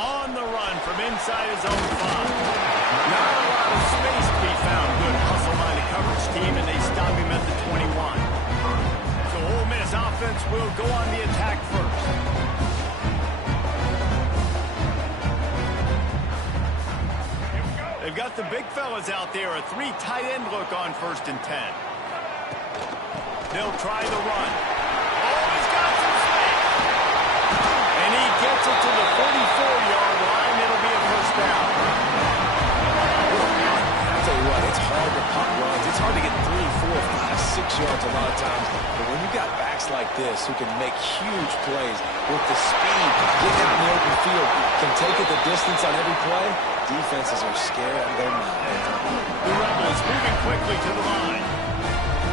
On the run from inside his own 5. Not a lot of space to be found. Good hustle-minded coverage team, and they stop him at the 21. So Ole Miss offense will go on the attack first. They've got the big fellas out there. A 3 tight end look on 1st and 10. They'll try the run. Oh, he's got some space. And he gets it to the 44-yard line. It'll be a first down. I'll tell you what, it's hard to pop runs. It's hard to get 3, 4, 5, 6 yards a lot of times. But when you got backs like this who can make huge plays with the speed, get out in the open field, can take it the distance on every play, defenses are scared out of their mind. The Rebels moving quickly to the line.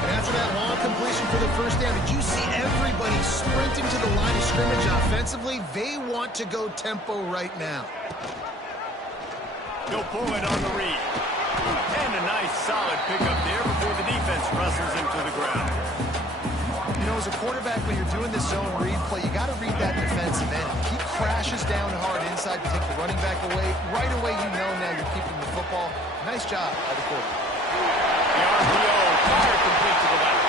And after that long completion for the first down, did you see everybody sprinting to the line of scrimmage offensively? They want to go tempo right now. Go pull it on the read. And a nice solid pickup there before the defense wrestles him to the ground. You know, as a quarterback, when you're doing this zone read play, you got to read that defensive end. He crashes down hard inside to take the running back away. Right away, you know now you're keeping the football. Nice job by the quarterback. The RPO, fire complete to the left.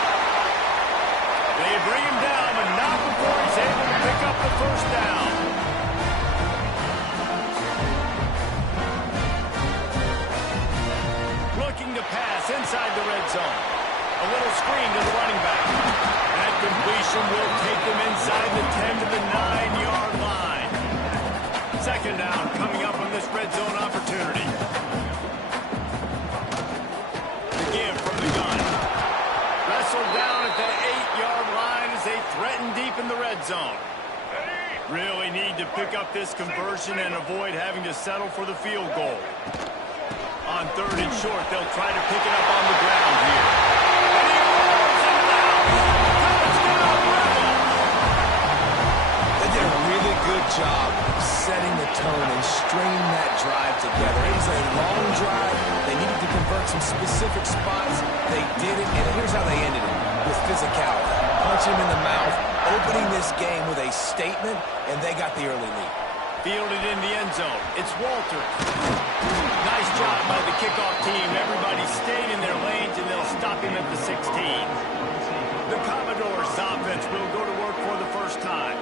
They bring him down, but not before he's able to pick up the first down. Looking to pass inside the red zone. A little screen to the running back. That completion will take them inside the 10 to the 9-yard line. 2nd down coming up on this red zone opportunity. The give from the gun. Wrestled down at the 8-yard line as they threaten deep in the red zone. Really need to pick up this conversion and avoid having to settle for the field goal. On 3rd and short, they'll try to pick it up on the ground here. And he rolls into the house. Touchdown, Rebels! They did a really good job of setting the tone and stringing that drive together. It was a long drive. They needed to convert some specific spots. They did it, and here's how they ended it, with physicality. Punch him in the mouth, opening this game with a statement, and they got the early lead. Fielded in the end zone. It's Walter. Nice job by the kickoff team. Everybody stayed in their lanes, and they'll stop him at the 16. The Commodores' offense will go to work for the first time.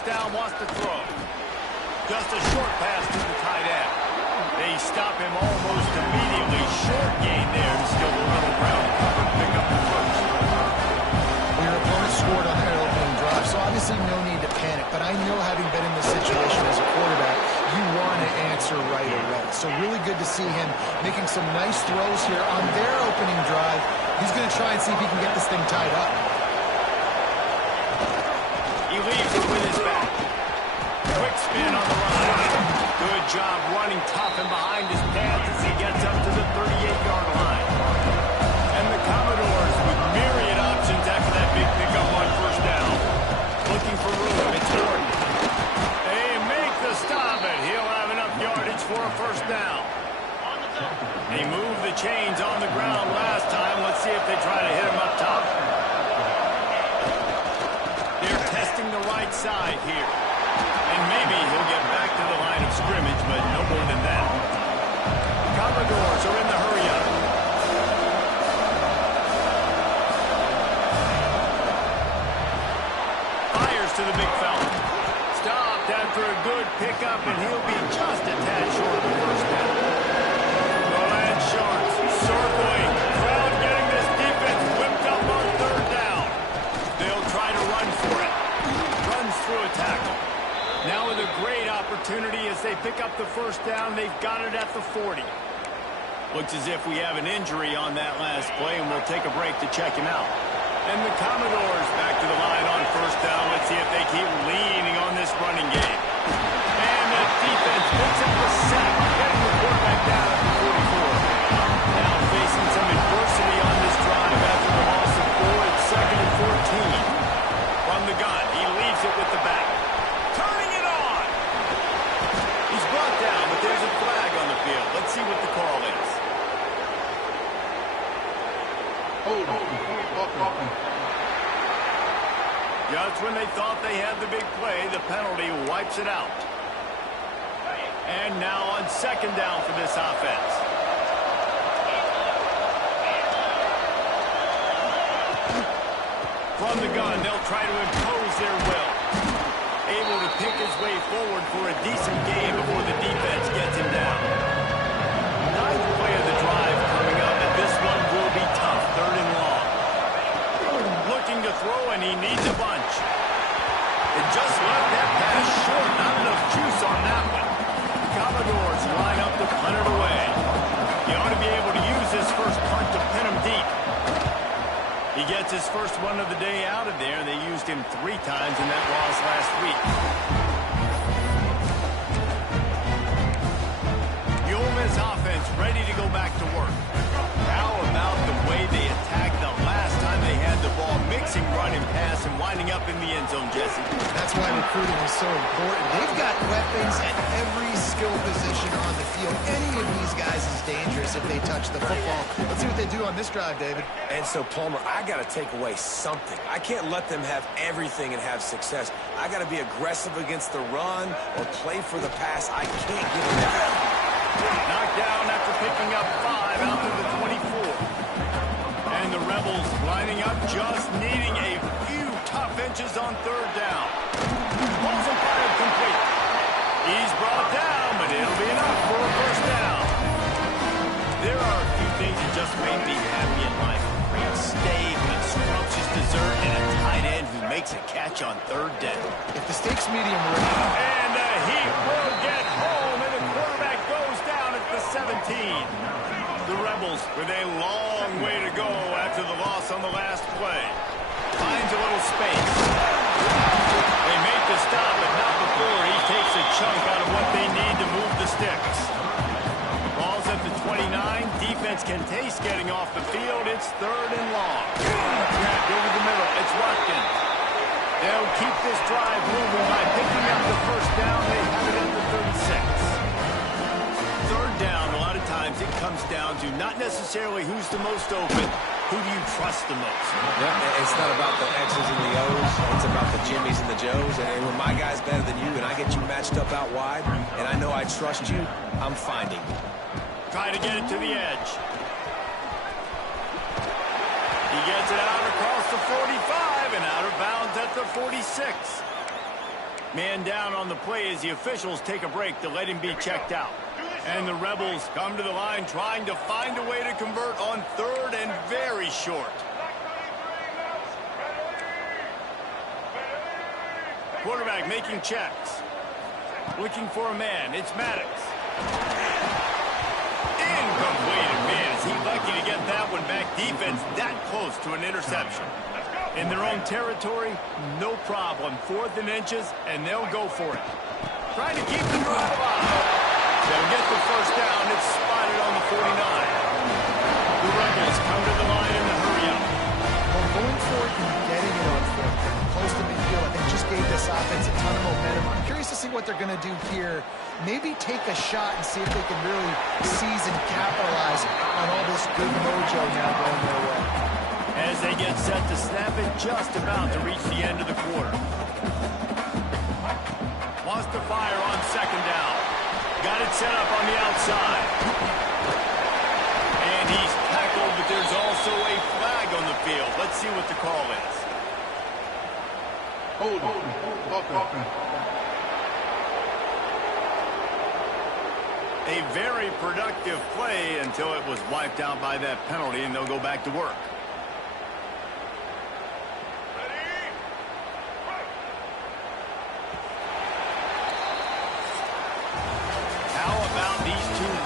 Down wants to throw. Just a short pass to the tight end. They stop him almost immediately. Short gain there to steal a little ground cover to pick up the first. Well, your opponent scored on their opening drive, so obviously no need to panic. But I know, having been in this situation as a quarterback, you want to answer right away. So really good to see him making some nice throws here on their opening drive. He's going to try and see if he can get this thing tied up. He leaves it with his back. Quick spin on the line. Good job running tough and behind his pads as he gets up to the 38-yard line. And the Commodores with myriad options after that big pickup on 1st down. Looking for room. It's Gordon. They make the stop, and he'll have enough yardage for a 1st down. They moved the chains on the ground last time. Let's see if they try to hit him up top. They're testing the right side here. And maybe he'll get back to the line of scrimmage, but no more than that. The Commodores are in the hurry-up. Fires to the big fella. Stopped after a good pickup, and he'll be just a tad short of the 1st down. Lance Sharps circling. Crowd getting this defense whipped up on 3rd down. They'll try to run for it. Runs through a tackle. Now with a great opportunity as they pick up the 1st down. They've got it at the 40. Looks as if we have an injury on that last play, and we'll take a break to check him out. And the Commodores back to the line on 1st down. Let's see if they keep leaning on this running game. And the defense picks up the sack, getting the quarterback down at the 44. Now facing some adversity on this drive after the loss of 4. It's Just when they thought they had the big play, the penalty wipes it out. And now on second down for this offense. From the gun, they'll try to impose their will. Able to pick his way forward for a decent gain before the defense gets him down. Ninth play of the drive coming up, and this one will be tough. Third and long. Looking to throw, and he needs a bunch. It just left that pass short. Not enough juice on that one. Commodores line up to punt it away. He ought to be able to use his first punt to pin him deep. He gets his first one of the day out of there. They used him 3 times in that loss last week. The Ole Miss offense ready to go back to work. How about the way they attacked the last time they had the ball, mixing run and pass and winding up in the end zone, Jesse? That's why recruiting is so important. They've got weapons at every skill position on the field. Any of these guys is dangerous if they touch the football. Let's see what they do on this drive, David. And so, Palmer, I got to take away something. I can't let them have everything and have success. I got to be aggressive against the run or play for the pass. I can't give them everything. Knocked down after picking up 5 out to the 24. And the Rebels lining up, just needing a few tough inches on third down. Balls and fired complete. He's brought down, but it'll be enough for a first down. There are a few things that just make me happy in life. Great steak, a scrumptious dessert, and a tight end who makes a catch on third down. If the steak's medium rare. And he will get home, and the quarterback goes down at the 17. The Rebels with a long way to go after the loss on the last play. Finds a little space. They make the stop, but not before he takes a chunk out of what they need to move the sticks. Ball's at the 29. Defense can taste getting off the field. It's third and long. Trapped over the middle. It's Watkins. They'll keep this drive moving by picking up the first down. They have it at the 36. Third down, a lot of times it comes down to not necessarily who's the most open, who do you trust the most? Yeah, it's not about the X's and the O's. It's about the Jimmies and the Joes. And when my guy's better than you and I get you matched up out wide, and I know I trust you, I'm finding you. Try to get it to the edge. He gets it out across the 45 and out of bounds at the 46. Man down on the play as the officials take a break to let him be checked out. And the Rebels come to the line trying to find a way to convert on third and very short. Quarterback making checks. Looking for a man. It's Maddox. Incomplete. Man, is he lucky to get that one back. Defense that close to an interception. In their own territory, no problem. 4th and inches, and they'll go for it. Trying to keep the drive alive. They'll get the first down. It's spotted on the 49. The Rebels come to the line in the hurry up. Well, going for it and getting it on fourth down, close to midfield, I think just gave this offense a ton of momentum. I'm curious to see what they're going to do here. Maybe take a shot and see if they can really seize and capitalize on all this good mojo now going their way. As they get set to snap it, just about to reach the end of the quarter. Wants to fire on second down. Got it set up on the outside. And he's tackled, but there's also a flag on the field. Let's see what the call is. Hold on. A very productive play until it was wiped out by that penalty, and they'll go back to work.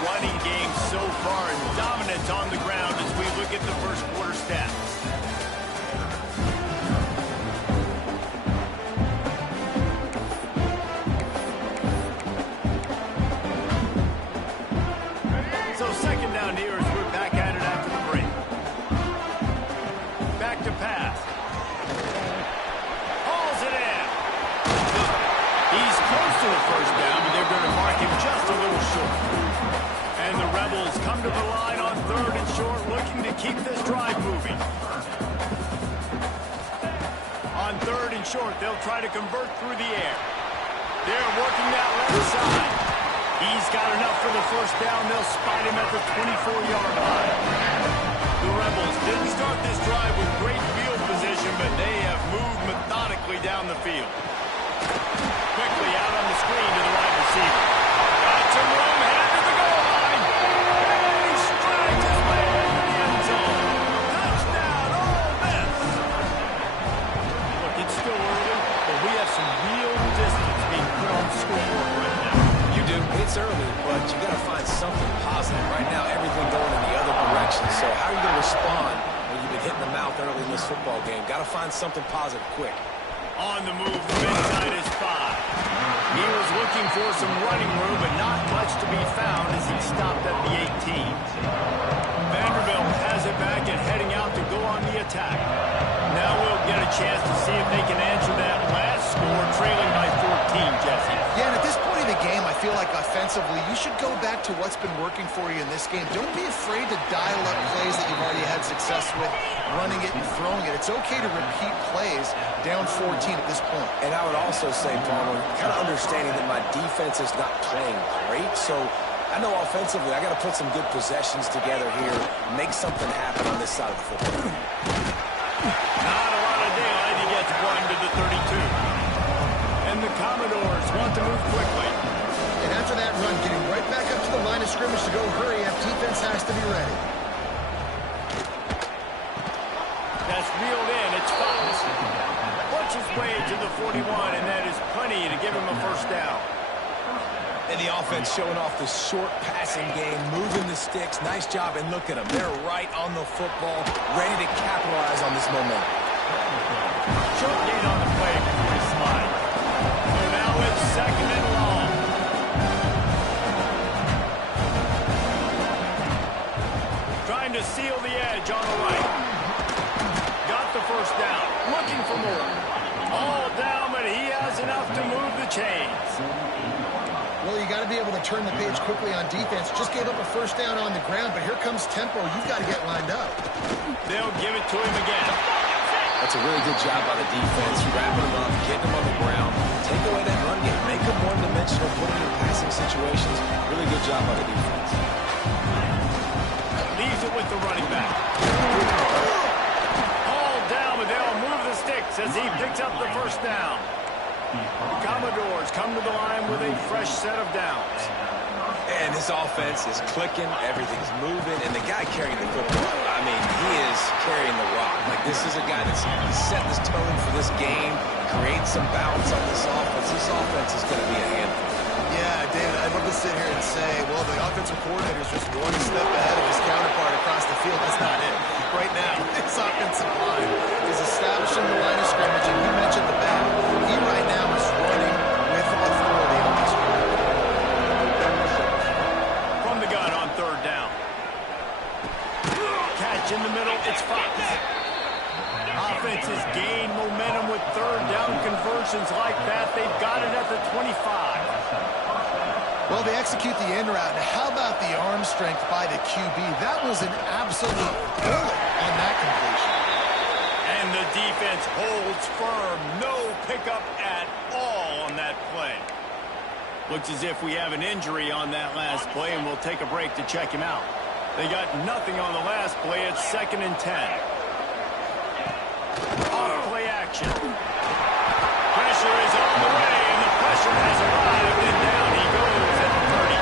Running game so far and dominance on the ground as we look at the first quarter stats. So second down here as we're back at it after the break. Back to pass. Hauls it in. He's close to the first down, but they're going to mark him just a little short. And the Rebels come to the line on third and short, looking to keep this drive moving. short. They'll try to convert through the air. They're working that left side. He's got enough for the first down. They'll spot him at the 24-yard line. The Rebels didn't start this drive with great field position, but they have moved methodically down the field. Quickly out on the screen to the wide receiver. Got some room, headed to the goal line. He strikes his way into the end zone. Touchdown, Ole Miss. Look, it's still early, but we have some real distance being put on the scoreboard right now. You do. It's early, but you got to find something positive. Right now, everything going in the other direction. So how are you going to respond when you've been hitting the mouth early in this football game? Got to find something positive quick. On the move from inside his 5. He was looking for some running room, but not much to be found as he stopped at the 18. Vanderbilt has it back and heading out to go on the attack. Now we'll get a chance to see if they can answer that last score, trailing by 14, Jesse. Yeah, and at this point in the game, I feel like offensively, you should go back to what's been working for you in this game. Don't be afraid to dial up plays that you've already had success with, running it and throwing it. It's okay to repeat plays down 14 at this point. And I would also say, Palmer, kind of understanding that my defense is not playing great, so I know offensively I got to put some good possessions together here, make something happen on this side of the football. Not a lot of daylight. He gets one to the 32. And the Commodores want to move quickly. And after that run, getting right back up to the line of scrimmage to go hurry up, defense has to be ready. That's reeled in. It's Fox. Works his way to the 41, and that is plenty to give him a first down. And the offense showing off the short passing game, moving the sticks. Nice job, and look at them. They're right on the football, ready to capitalize on this momentum. Short gain on the play before he slides. So now it's second and long. Trying to seal the edge on the right. Got the first down. Looking for more. All down, but he has enough to move the chains. Well, you got to be able to turn the page quickly on defense. Just gave up a first down on the ground, but here comes tempo. You've got to get lined up. They'll give it to him again. That's a really good job by the defense, wrapping them up, getting them on the ground. Take away that run game, make them one-dimensional, put them in passing situations. Really good job by the defense. Leaves it with the running back. All down, but they'll move the sticks as he picks up the first down. The Commodores come to the line with a fresh set of downs. And this offense is clicking, everything's moving, and the guy carrying the football, I mean, he is carrying the rock. Like, this is a guy that's set this tone for this game, creating some balance on this offense. This offense is going to be a handful. Yeah, David, I'd love to sit here and say, well, the offensive coordinator is just one step ahead of his counterpart across the field. That's not it. Right now, this offensive line is establishing the line of scrimmage, and you mentioned the back. He right now is running with authority on this one. From the gun on third down. Catch in the middle, it's Fox. Offense has gained momentum with third down conversions like that. They've got it at the 25. Well, they execute the in route. Now, how about the arm strength by the QB? That was an absolute bullet on that completion. And the defense holds firm. No pickup at all on that play. Looks as if we have an injury on that last play, and we'll take a break to check him out. They got nothing on the last play. It's 2nd and 10. Off play action. Pressure is on the way, and the pressure has arrived, and down he goes at the 30.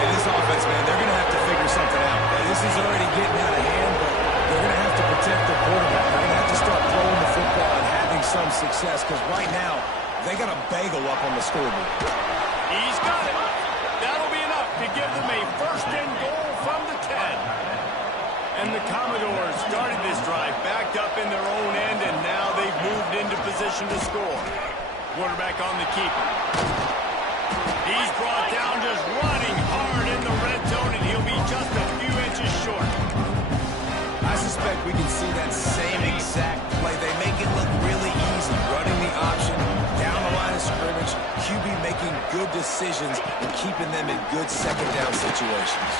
And this offense, man, they're going to have to figure something out. This is already getting out of hand, but they're going to have to protect the quarterback. They're going to have to start throwing the football and having some success, because right now, they got a bagel up on the scoreboard. He's got it. That'll be enough to give them a first and goal from the 10. And the Commodores started this drive backed up in their own end, and now they've moved into position to score. Quarterback on the keeper. He's brought down just running hard in the red zone, and he'll be just a few inches short. I suspect we can see that same exact play. They make it look really easy, running the option, down the line of scrimmage, QB making good decisions and keeping them in good second down situations.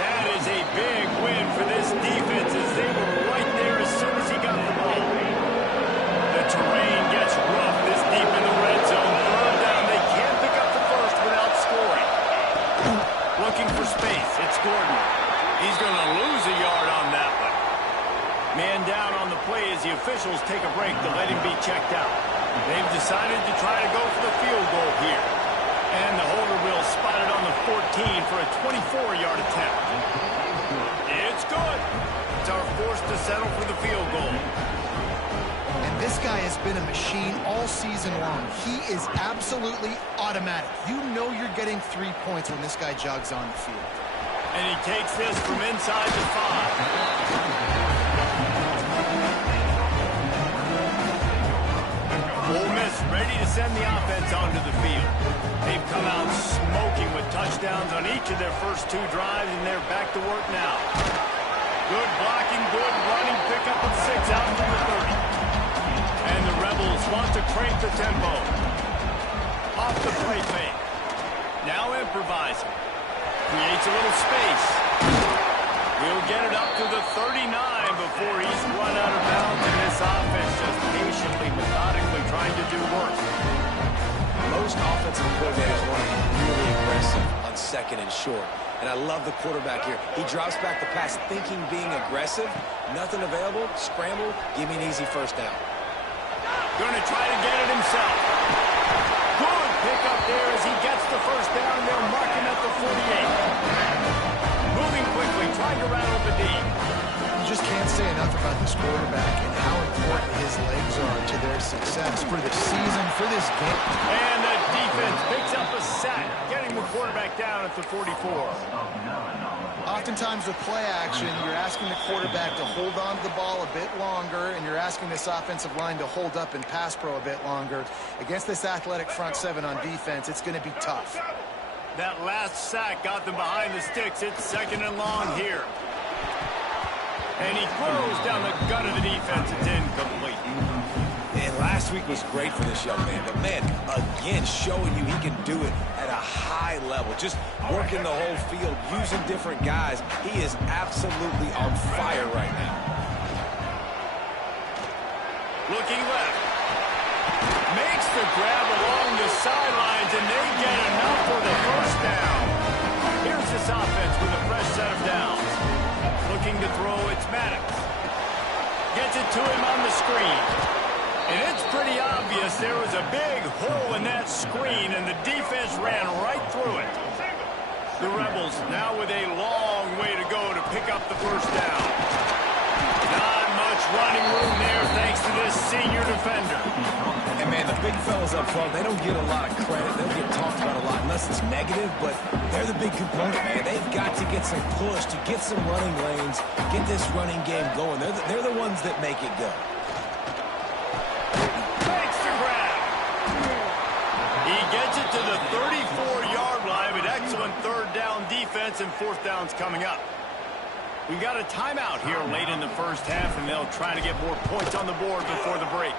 That is a big win for this defense as they were right there as soon as he got the ball. The terrain man down on the play as the officials take a break to let him be checked out. They've decided to try to go for the field goal here. And the holder will spot it on the 14 for a 24-yard attempt. It's good. It's our forced to settle for the field goal. And this guy has been a machine all season long. He is absolutely automatic. You know you're getting 3 points when this guy jogs on the field. And he takes this from inside the 5. Ole Miss ready to send the offense onto the field. They've come out smoking with touchdowns on each of their first 2 drives, and they're back to work now. Good blocking, good running, pick up at 6 out from the 30. And the Rebels want to crank the tempo. Off the play fake. Now improvising. Creates a little space. He'll get it up to the 39 before he's run out of bounds, and this offense just patiently, methodically trying to do work. Most offensive coordinators want to be really aggressive on second and short. And I love the quarterback here. He drops back the pass thinking being aggressive. Nothing available. Scramble. Give me an easy first down. Going to try to get it himself. Good pick up there as he gets the first down, and they'll mark him at the 48. Moving quickly, trying to rattle the D. You just can't say enough about this quarterback and how important his legs are to their success for this season, for this game. And the defense picks up a sack, getting the quarterback down at the 44. Oftentimes with play action, you're asking the quarterback to hold on to the ball a bit longer, and you're asking this offensive line to hold up in pass pro a bit longer. Against this athletic front 7 on defense, it's going to be tough. That last sack got them behind the sticks. It's 2nd and long here. And he throws down the gut of the defense. It's incomplete. And last week was great for this young man. But, man, again, showing you he can do it at a high level. Just working the whole field, using different guys. He is absolutely on fire right now. Looking left. Makes the grab along the sidelines, and they get enough for the first down. Here's this offense with a fresh set of downs. Looking to throw, it's Maddox. Gets it to him on the screen. And it's pretty obvious there was a big hole in that screen, and the defense ran right through it. The Rebels now with a long way to go to pick up the first down. Not much running room there thanks to this senior defender. And, man, the big fellas up front, they don't get a lot of credit. They don't get talked about a lot unless it's negative, but they're the big component, man. They've got to get some push, to get some running lanes, get this running game going. They're the ones that make it go. Makes the grab. He gets it to the 34-yard line, but excellent 3rd down defense, and 4th down's coming up. We got a timeout here late in the first half, and they'll try to get more points on the board before the break.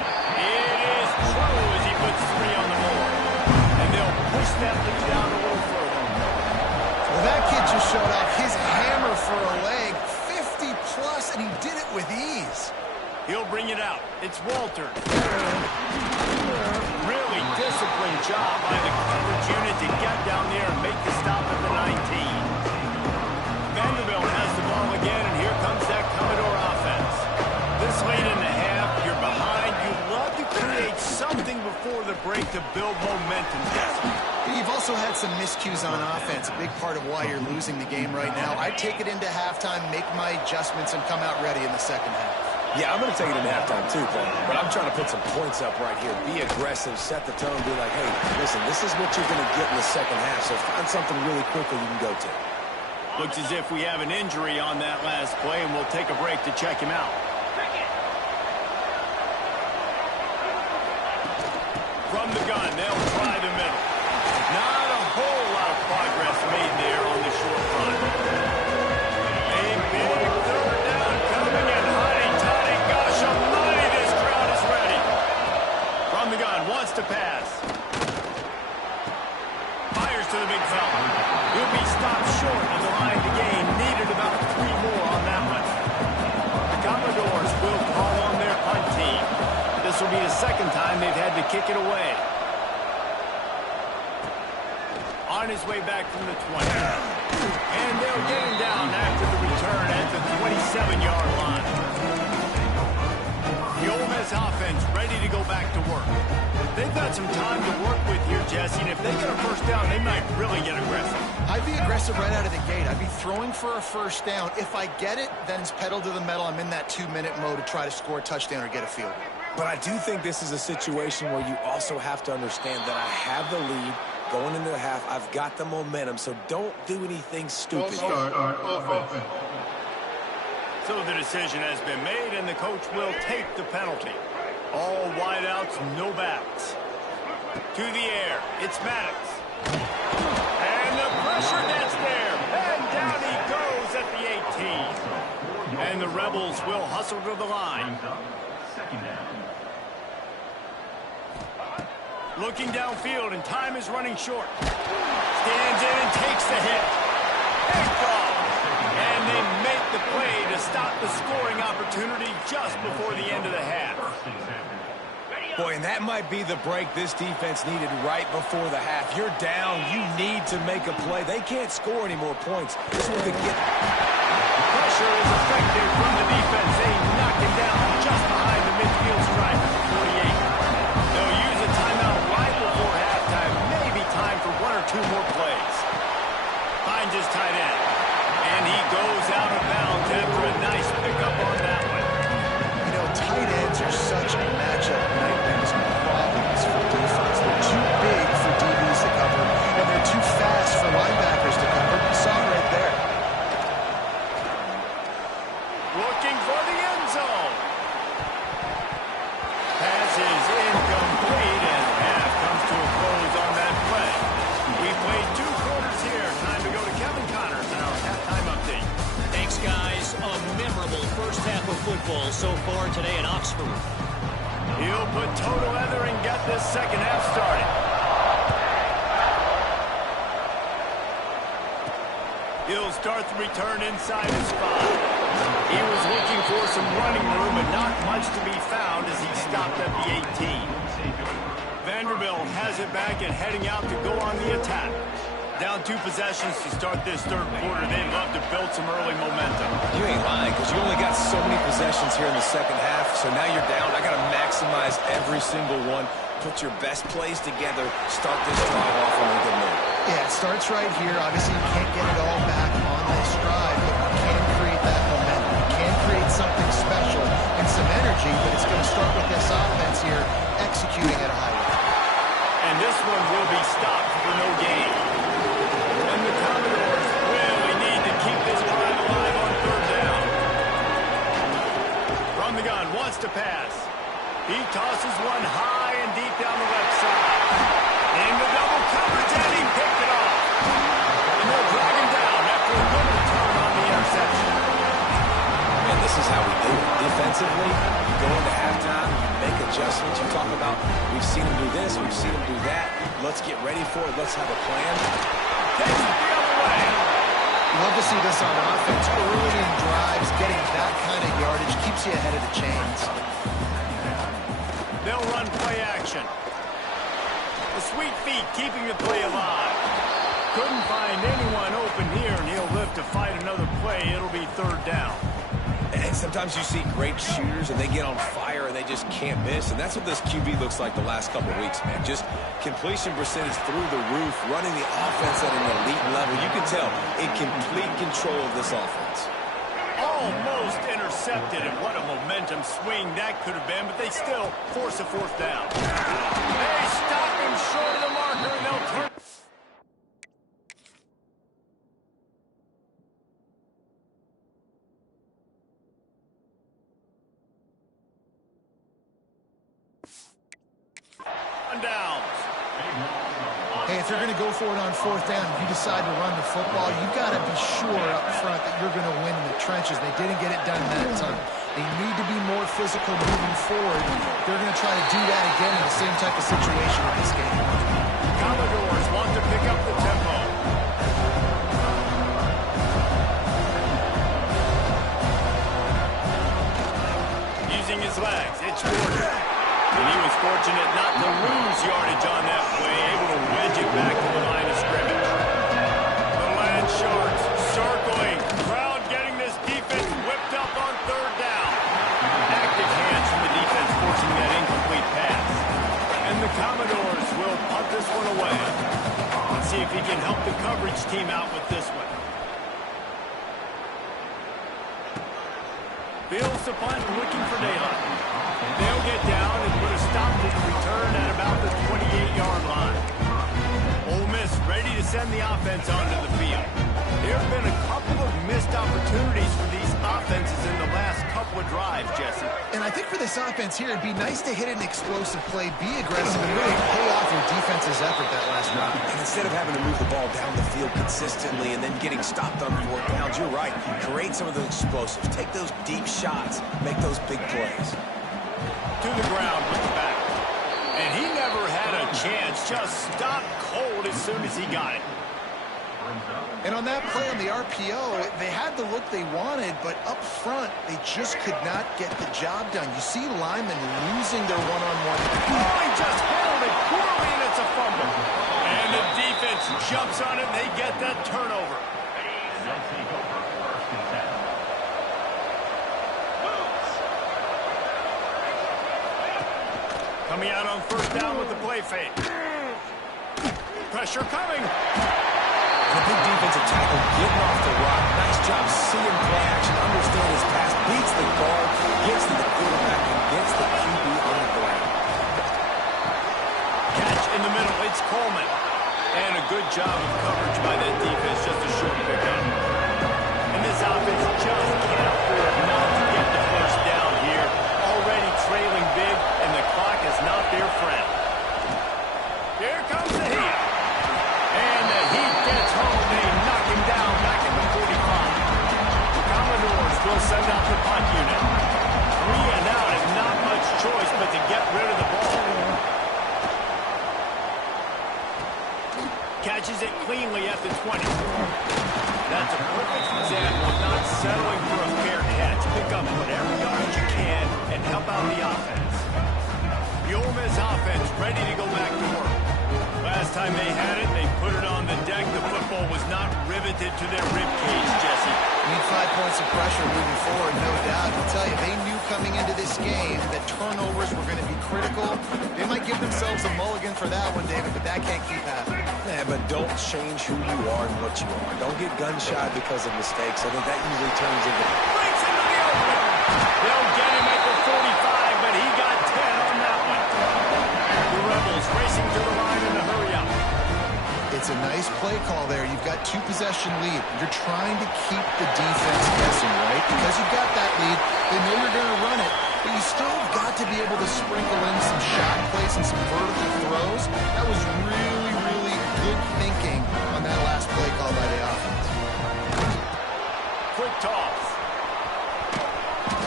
It is true as he puts 3 on the board. And they'll push that lead down a little further. Well, that kid just showed off his hammer for a leg, 50-plus, and he did it with ease. He'll bring it out. It's Walter. Really disciplined job by the coverage unit to get down there and make the stop at the 19. Vanderbilt has the ball again, and here comes that Commodore offense. This late in the half, you're behind. You love to create something before the break to build momentum. You've also had some miscues on offense, a big part of why you're losing the game right now. I take it into halftime, make my adjustments, and come out ready in the second half. Yeah, I'm going to take it in halftime too, Paul. But I'm trying to put some points up right here. Be aggressive, set the tone, be like, hey, listen, this is what you're going to get in the second half, so find something really quickly you can go to. Looks as if we have an injury on that last play, and we'll take a break to check him out. From the gun, they'll try the middle. Not a whole lot of progress made there on the short run. A big 3rd down coming in. Hotty-toddy, gosh almighty, this crowd is ready. From the gun, wants to pass. Fires to the big fella. He'll be stopped short of the line to gain. Needed about 3 more on that one. The Commodores will call on their punt team. This will be the 2nd time they've had to kick it away. On on his way back from the 20. And they'll get him down after the return at the 27-yard line. The Ole Miss offense ready to go back to work. They've got some time to work with here, Jesse, and if they get a first down, they might really get aggressive. I'd be aggressive right out of the gate. I'd be throwing for a first down. If I get it, then it's pedal to the metal. I'm in that 2-minute mode to try to score a touchdown or get a field. But I do think this is a situation where you also have to understand that I have the lead going into the half. I've got the momentum, so don't do anything stupid. Offense. So the decision has been made, and the coach will take the penalty. All wideouts, no backs. To the air, it's Maddox. And the pressure gets there. And down he goes at the 18. And the Rebels will hustle to the line. Looking downfield, and time is running short. Stands in and takes the hit. Big ball. And they make the play to stop the scoring opportunity just before the end of the half. Boy, and that might be the break this defense needed right before the half. You're down. You need to make a play. They can't score any more points. This one could get... Pressure is effective from the defense. They knock him down just behind the midfield stripe at the 48. They'll use a timeout right before halftime. Maybe time for 1 or 2 more plays. Finds his tight end. And he goes out of bounds after a nice pickup on that one. You know, tight ends are such matchup nightmares and problems for defense. They're too big for DBs to cover, and they're too fast for linebackers to cover. You saw it right there. Looking for the end zone. Pass is incomplete, and half comes to a close on that play. We played 2 quarters here. Time to go to Kevin Connors in our halftime update. Thanks, guys. A memorable first half of football so far today in Oxford. He'll put toe together and get this second half started. He'll start the return inside his spot. He was looking for some running room, but not much to be found as he stopped at the 18. Vanderbilt has it back and heading out to go on the attack. Down 2 possessions to start this third quarter. They'd love to build some early momentum. You ain't lying, because you only got so many possessions here in the second half, so now you're down. I got to maximize every single one. Put your best plays together. Start this drive off on a good note. Yeah, it starts right here. Obviously, you can't get it all back on this drive, but you can create that momentum. You can create something special and some energy, but it's going to start with this offense here executing at a high rate. And this one will be stopped for no gain. And the Commodores really need to keep this drive alive on third down. From the gun, wants to pass. He tosses one high and deep down the left side. Into double coverage, and he picked it off. And they'll drag him down after a good return on the interception. And this is how we do it. Defensively, you go into halftime, you make adjustments. You talk about, we've seen him do this, we've seen him do that. Let's get ready for it. Let's have a plan. Takes it the other way. Love to see this on offense. Early in drives, getting that kind of yardage keeps you ahead of the chains. They'll run play action. The sweet feet keeping the play alive. Couldn't find anyone open here, and he'll live to fight another play. It'll be third down. And sometimes you see great shooters, and they get on fire, and they just can't miss. And that's what this QB looks like the last couple of weeks, man. Just completion percentage through the roof, running the offense at an elite level. You can tell in complete control of this offense. Almost intercepted, and what a momentum swing that could have been, but they still force a fourth down. They stop him short of the marker, and they'll turn. Downs. Hey, if you're going to go for it on fourth down, if you decide to run the football, you've got to be sure up front that you're going to win in the trenches. They didn't get it done that time. They need to be more physical moving forward. They're going to try to do that again in the same type of situation in this game. Commodores want to pick up the tempo. Using his legs, it's Gordon. And he was fortunate not to lose yardage on that play, able to wedge it back to the line of scrimmage. away. Let's see if he can help the coverage team out with this one. Fields the punt, looking for daylight. They'll get down and put a stop to the return at about the 28-yard line. Ole Miss ready to send the offense onto the field. There have been a couple of missed opportunities for these offenses in the last couple of drives, Jesse. And I think for this offense here, it'd be nice to hit an explosive play, be aggressive, and really pay off your defense's effort that last drive. And instead of having to move the ball down the field consistently and then getting stopped on 4 downs, you're right. Create some of those explosives. Take those deep shots. Make those big plays. To the ground with the back. And he never had a chance. Just stopped cold as soon as he got it. And on that play on the RPO, they had the look they wanted, but up front, they just could not get the job done. You see linemen losing their one-on-one. Oh, he just handled it poorly, and it's a fumble. And the defense jumps on it, and they get that turnover. Coming out on first down with the play fake. Pressure coming. And a big defensive tackle getting off the rock. Nice job seeing play action, understand his pass, beats the guard, gets to the quarterback, and gets the QB on the ground. Catch in the middle. It's Coleman. And a good job of coverage by that defense. Just a short pickup. And this offense just can't afford not to get the first down here. Already trailing big, and the clock is not their friend. Here comes the heat. And the heat gets home. They knock him down back at the 45. The Commodores will send out the punt unit. 3 and out and not much choice but to get rid of the ball. Catches it cleanly at the 20. That's a perfect example of not settling for a fair catch. Pick up whatever yardage you can and help out the offense. The Ole Miss offense ready to go back to work. Last time they had it, they put it on the deck. The football was not riveted to their ribcage, Jesse. Need 5 points of pressure moving forward, no doubt. I'll tell you, they knew coming into this game that turnovers were going to be critical. They might give themselves a mulligan for that one, David, but that can't keep happening. Yeah, but don't change who you are and what you are. Don't get gun-shy because of mistakes. I think that usually turns into... Breaks into the open. They'll get him at the 45, but he got 10 on that one. The Rebels racing to the line in a hurry up. It's a nice play call there. You've got 2-possession lead. You're trying to keep the defense guessing, right? Because you've got that lead, they know you're going to run it, but you still have got to be able to sprinkle in some shot plays and some vertical throws. That was really, really good thinking on that last play call by the offense. Quick toss.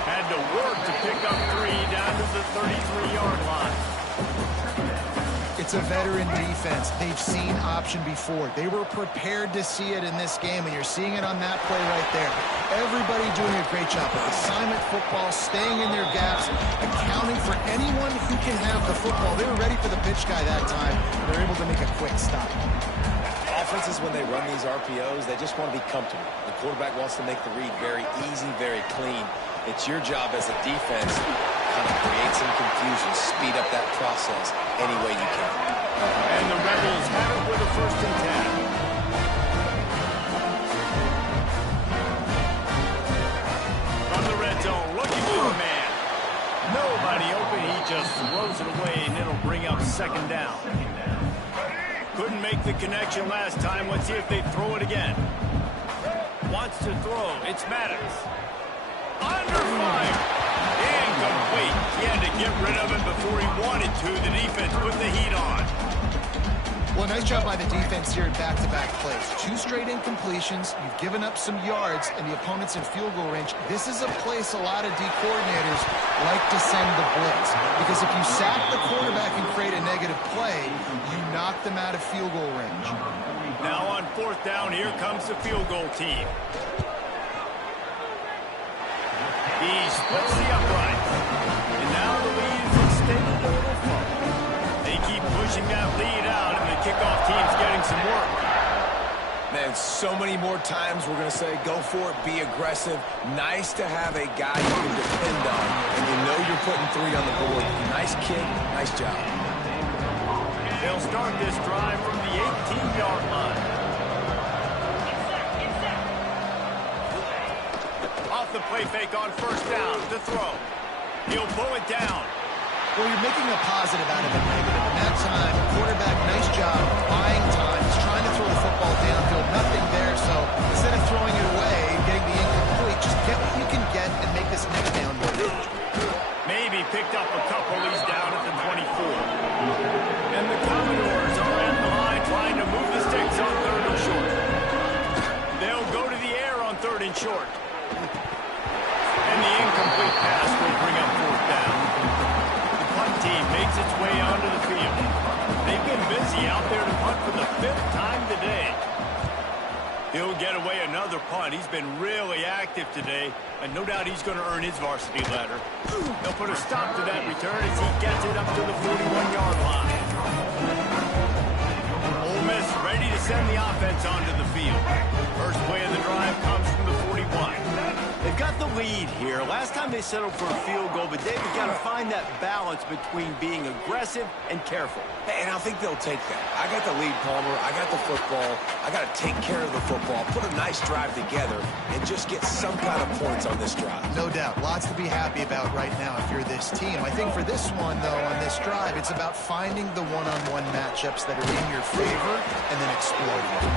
Had to work to pick up 3 down to the 33-yard line. It's a veteran defense. They've seen option before. They were prepared to see it in this game, and you're seeing it on that play right there. Everybody doing a great job of assignment football, staying in their gaps, accounting for anyone who can have the football. They were ready for the pitch guy that time. They're able to make a quick stop. Offenses, when they run these RPOs, they just want to be comfortable. The quarterback wants to make the read very easy, very clean. It's your job as a defense to kind of create some confusion, speed up that process any way you can. And the Rebels have it with a 1st and 10. From the red zone, looking for a man. Nobody open, he just throws it away, and it'll bring up 2nd down. Couldn't make the connection last time. Let's see if they throw it again. Wants to throw. It's Maddox. Under fire. Incomplete. He had to get rid of it before he wanted to. The defense put the heat on. Well, nice job by the defense here in back-to-back plays. 2 straight incompletions. You've given up some yards, and the opponent's in field goal range. This is a place a lot of D coordinators like to send the blitz. Because if you sack the quarterback and create a negative play, you knock them out of field goal range. Now on 4th down, here comes the field goal team. He splits the uprights. And now the lead is extended a little further. They keep pushing that lead out, and the kickoff team's getting some work. Man, so many more times we're going to say, go for it, be aggressive. Nice to have a guy you can depend on, and you know you're putting 3 on the board. Nice kick, nice job. They'll start this drive from the 18-yard line. Off the play fake on first down to throw. He'll pull it down. Well, you're making a positive out of a negative. And that time, quarterback, nice job buying time. He's trying to throw the football downfield. Nothing there, so instead of throwing it away and getting the incomplete, just get what you can get and make this next down more dangerous. Maybe picked up a couple. He's down at the 24. And the Commodores are at the line trying to move the sticks on third and short. They'll go to the air on third and short. And the incomplete pass will bring up fourth down. The punt team makes its way onto the field. They've been busy out there to punt for the 5th time today. He'll get away another punt. He's been really active today, and no doubt he's going to earn his varsity ladder. They'll put a stop to that return as he gets it up to the 41-yard line. Ole Miss ready to send the offense onto the field. First play of the drive comes from the 41. They've got the lead here. Last time they settled for a field goal, but they've got to find that balance between being aggressive and careful. And I think they'll take that. I got the lead, Palmer. I got the football. I got to take care of the football, put a nice drive together, and just get some kind of points on this drive. No doubt. Lots to be happy about right now if you're this team. I think for this one, though, on this drive, it's about finding the one-on-one matchups that are in your favor and then exploiting it.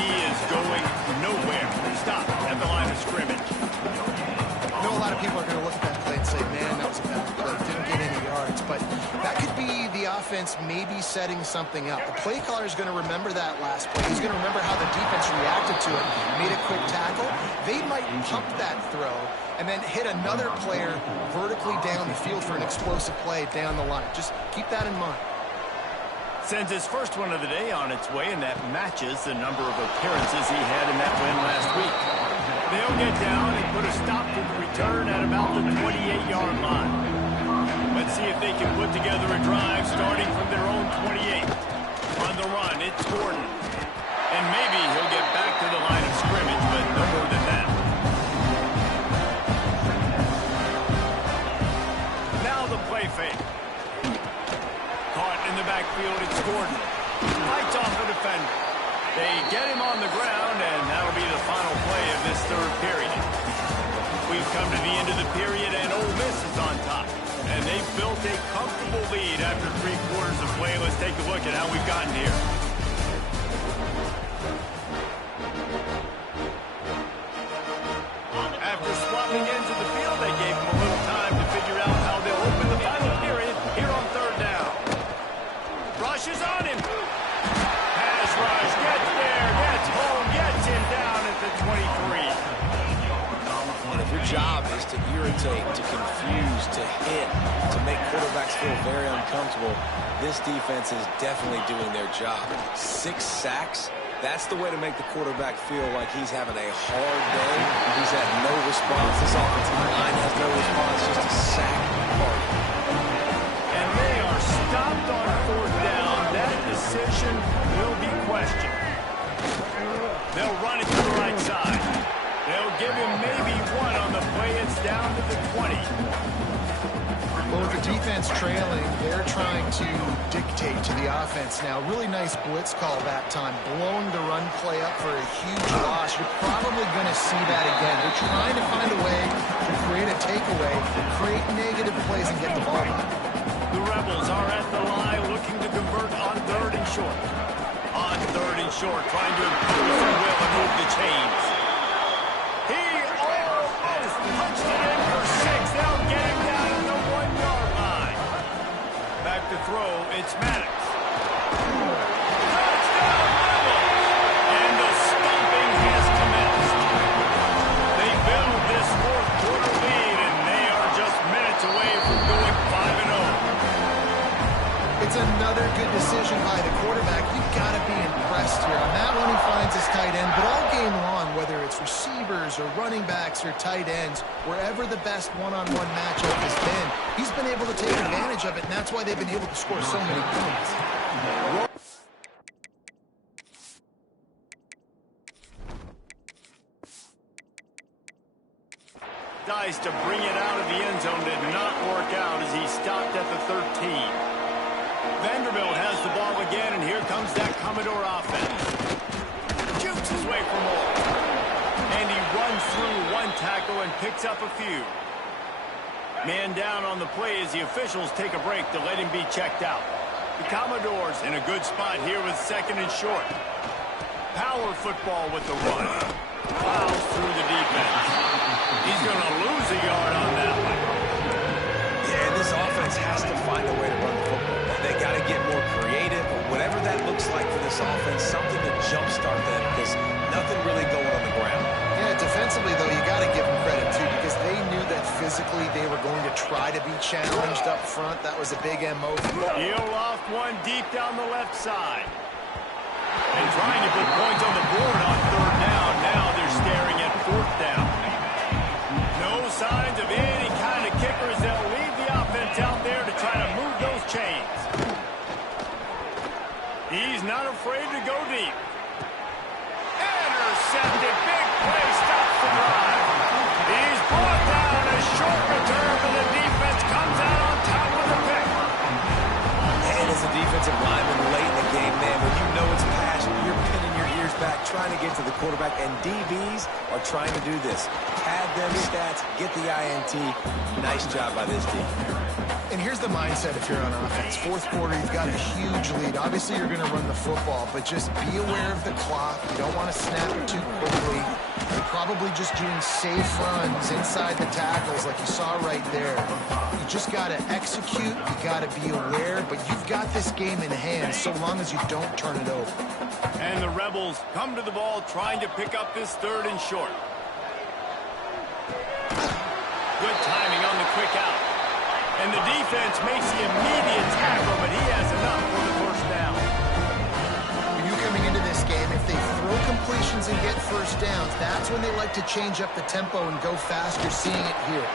He is going nowhere. Stop at the line of scrimmage. I know a lot of people are going to look at that play and say, man, that was a bad play. Didn't get any yards. But that could be the offense maybe setting something up. The play caller is going to remember that last play. He's going to remember how the defense reacted to it, made a quick tackle. They might pump that throw and then hit another player vertically down the field for an explosive play down the line. Just keep that in mind. Sends his first one of the day on its way, and that matches the number of appearances he had in that win last week. They'll get down and put a stop to the return at about the 28-yard line. Let's see if they can put together a drive starting from their own 28. On the run, it's Gordon. And maybe he'll get back to the line of scrimmage, but no more than that. Now the play fake. Caught in the backfield, it's Gordon. Fights off the defender. They get him on the ground, and that'll be the final play of this third period. We've come to the end of the period, and Ole Miss is on top. And they've built a comfortable lead after 3 quarters of play. Let's take a look at how we've gotten here. After swapping into the field, they gave him a little time to figure out how they'll open the final period here on third down. Rush is on him. Pass rush, gets there, gets home, gets him down at the 23. And if your job is to irritate, to confuse, to hit, to make quarterbacks feel very uncomfortable, this defense is definitely doing their job. 6 sacks, that's the way to make the quarterback feel like he's having a hard day. He's had no response. This offensive line has no response, just a sack party. And they are stopped on fourth down. That decision will be questioned. They'll run it to the right side. They'll give him maybe one on the play. It's down to the 20. Well, with the defense trailing, they're trying to dictate to the offense now. Really nice blitz call that time, blowing the run play up for a huge loss. You're probably going to see that again. They're trying to find a way to create a takeaway, create negative plays, and get the ball back. The Rebels are at the line looking to convert on third and short. On third and short, trying to impose their will and move the chains. He almost punched it in for 6. They'll get him down at the 1-yard line. Back to throw, it's Maddox. Touchdown, Rebels! And the stomping has commenced. They build this fourth-quarter lead, and they are just minutes away from going 5-0. It's another good decision by the quarterback. You've got to be impressed here. On that one, he finds his tight end, but all game long, whether it's receivers or running backs or tight ends, wherever the best one-on-one matchup has been, he's been able to take advantage of it, and that's why they've been able to score so many points. Dice to bring it out of the end zone did not work out as he stopped at the 13. Vanderbilt has the ball again, and here comes that Commodore offense. Shoots his way for more. And he runs through one tackle and picks up a few. Man down on the play as the officials take a break to let him be checked out. The Commodores in a good spot here with second and short. Power football with the run. Fouls through the defense. He's going to lose a yard on that one. Yeah, this offense has to find a way to run the football. They got to get more creative, or whatever that looks like for this offense, something to jumpstart them, because nothing really going on the ground. Yeah, defensively, though, you got to give them credit, too, because they knew that physically they were going to try to be challenged up front. That was a big MO. He'll loft one deep down the left side. And trying to put points on the board on third down. Now they're staring at fourth down. No signs of any kind of kickers. They'll leave the offense out there to try to move those chains. He's not afraid to go deep. Intercepted. Big play. Stops the drive. He's brought down. A short return, but the defense comes out on top of the pick. And as a defensive lineman late in the game, man, when you know it's passion, you're pinning your ears back, trying to get to the quarterback, and DBs are trying to do this. Pad them stats, get the INT. Nice job by this team. And here's the mindset if you're on offense. Fourth quarter, you've got a huge lead. Obviously, you're going to run the football, but just be aware of the clock. You don't want to snap it too quickly. You're probably just doing safe runs inside the tackles like you saw right there. You just got to execute. You got to be aware, but you've got this game in hand so long as you don't turn it over. And the Rebels come to the ball trying to pick up this third and short. Good timing on the quick out. And the defense makes the immediate tackle, but he has enough for the first down. When you're coming into this game, if they throw completions and get first downs, that's when they like to change up the tempo and go fast. You're seeing it here.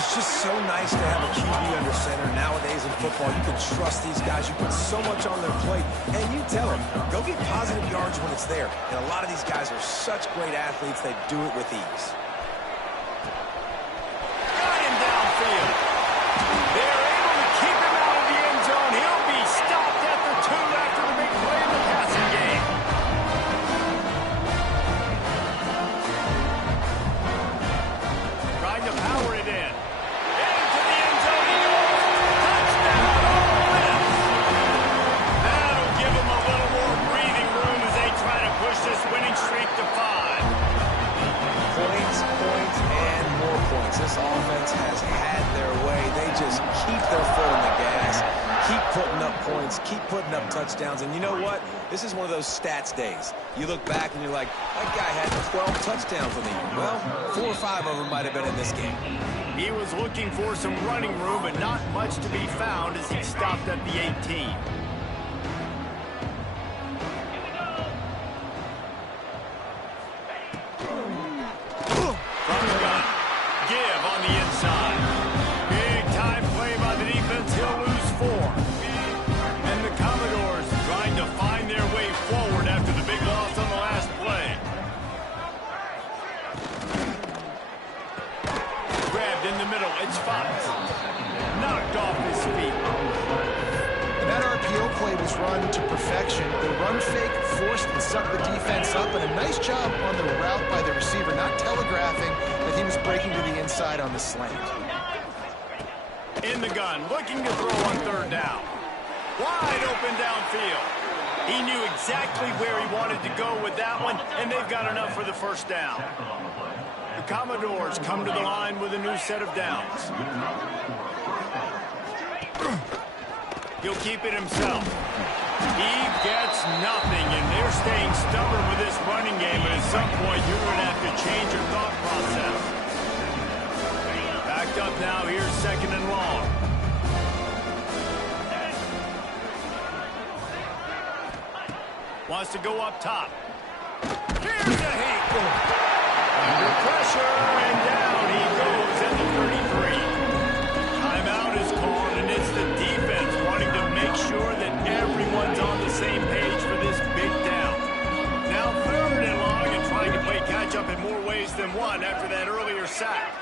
It's just so nice to have a QB under center. Nowadays in football, you can trust these guys. You put so much on their plate, and you tell them, go get positive yards when it's there. And a lot of these guys are such great athletes, they do it with ease. Got him downfield. They're able to keep him out of the end zone. He'll be stopped at the 2 after the big play in the passing game. Trying to power it in. Into the end zone he goes. Touchdown, Ole Miss. That'll give them a little more breathing room as they try to push this winning streak to 5. Points, and more points. This offense has had their way. They just keep their foot on the gas, keep putting up points, keep putting up touchdowns. And you know what? This is one of those stats days. You look back and you're like, that guy had 12 touchdowns in the year. Well, 4 or 5 of them might have been in this game. He was looking for some running room, but not much to be found as he stopped at the 18. From the gun. Give on the inside. Big time play by the defense. He'll lose 4. And the Commodores trying to find their way forward after the big loss on the last play. Grabbed in the middle. It's Fox. Knocked off his feet. And that RPO play was run to perfection. The run fake forced and sucked the defense up, and a nice job on the route by the receiver, not telegraphing that he was breaking to the inside on the slant. In the gun, looking to throw on third down. Wide open downfield. He knew exactly where he wanted to go with that one, and they've got enough for the first down. The Commodores come to the line with a new set of downs. He'll keep it himself. He gets nothing, and they're staying stubborn with this running game, but at some point you're going to have to change your thought process. Backed up now, here's second and long. Wants to go up top. Here's a heat. Under pressure, and down he goes at the 33. Timeout is called, and it's the defense wanting to make sure that everyone's on the same page for this big down. Now third and long, and trying to play catch-up in more ways than one after that earlier sack.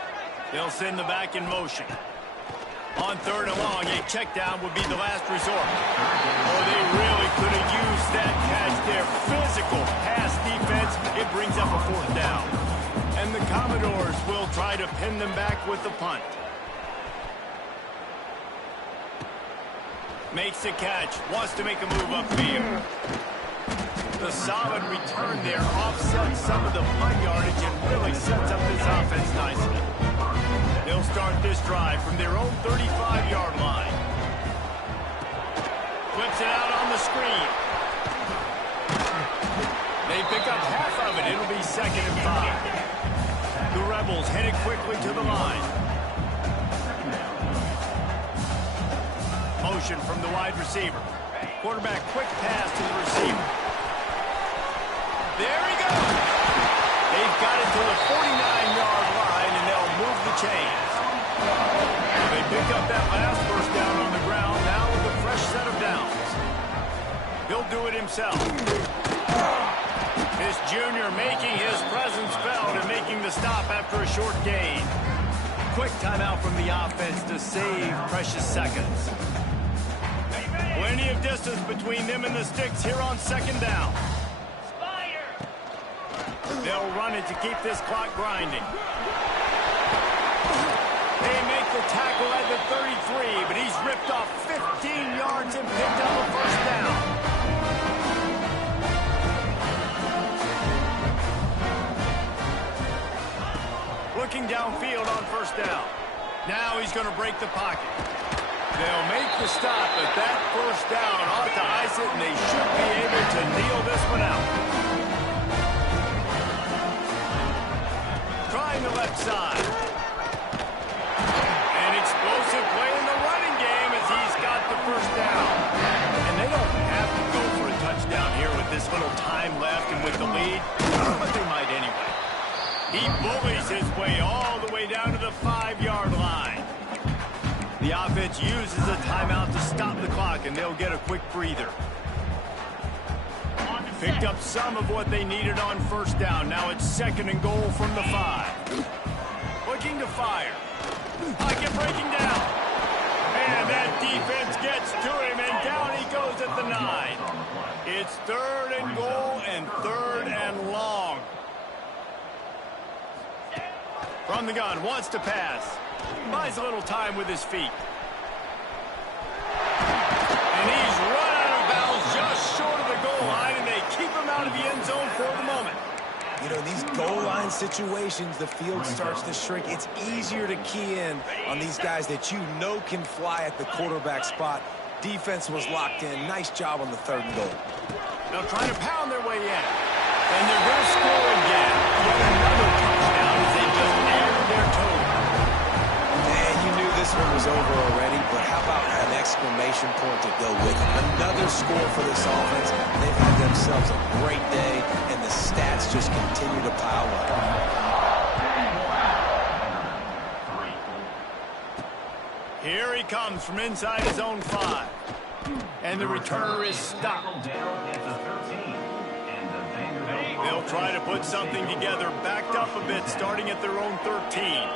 They'll send the back in motion. On third and long, a check down would be the last resort. Oh, they really could have used that catch there. Physical pass defense. It brings up a fourth down. And the Commodores will try to pin them back with the punt. Makes the catch. Wants to make a move upfield. The solid return there offsets some of the punt yardage and really sets up this offense nicely. They'll start this drive from their own 35-yard line. Flips it out on the screen. They pick up half of it. It'll be 2nd and 5. The Rebels headed quickly to the line. Motion from the wide receiver. Quarterback quick pass to the receiver. There he goes. They've got it to the 49-yard line, and they'll move the chains. They pick up that last first down on the ground, now with a fresh set of downs. He'll do it himself. This junior making his presence felt and making the stop after a short gain. Quick timeout from the offense to save precious seconds. Plenty of distance between them and the sticks here on 2nd down. They'll run it to keep this clock grinding. They make the tackle at the 33, but he's ripped off 15 yards and picked up a first down. Looking downfield on first down. Now he's going to break the pocket. They'll make the stop, but that first down ought to ice it, and they should be able to kneel this one out. Trying the left side. An explosive play in the running game as he's got the first down. And they don't have to go for a touchdown here with this little time left and with the lead, but they might anyway. He bullies his way all the way down to the 5-yard line. The offense uses a timeout to stop the clock, and they'll get a quick breather. Picked up some of what they needed on first down. Now it's 2nd and goal from the 5. Looking to fire. Pocket breaking down. And that defense gets to him, and down he goes at the 9. It's 3rd and goal and 3rd and long. From the gun, wants to pass. Buys a little time with his feet. And he's run out of bounds just short of the goal line, and they keep him out of the end zone for the moment. You know, in these goal line situations, the field starts to shrink. It's easier to key in on these guys that you know can fly at the quarterback spot. Defense was locked in. Nice job on the 3rd and goal. They'll try to pound their way in. And they're going to score again. Yet another touchdown as they just aired their total. And you knew this one was over already, but how about an exclamation point to go with it? Another score for this offense. They've had themselves a great day, and the stats just continue to pile up. Here he comes from inside his own 5. And the returner is stopped. They'll try to put something together, backed up a bit, starting at their own 13.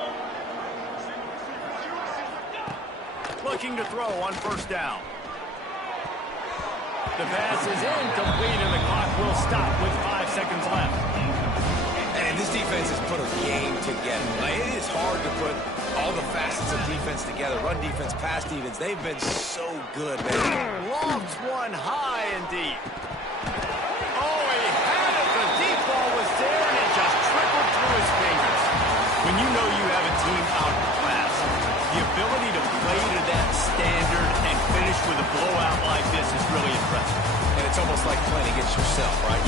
Looking to throw on first down. The pass is incomplete, and the clock will stop with 5 seconds left. And this defense has put a game together. It is hard to put all the facets of defense together. Run defense, pass defense. They've been so good, man. Lofts one high and deep. Oh, he had it. The deep ball was there, and it just trickled through his fingers. When you know you have a team out of class, the ability to play to that standard and finish with a blowout like this is really impressive. And it's almost like playing against yourself, right?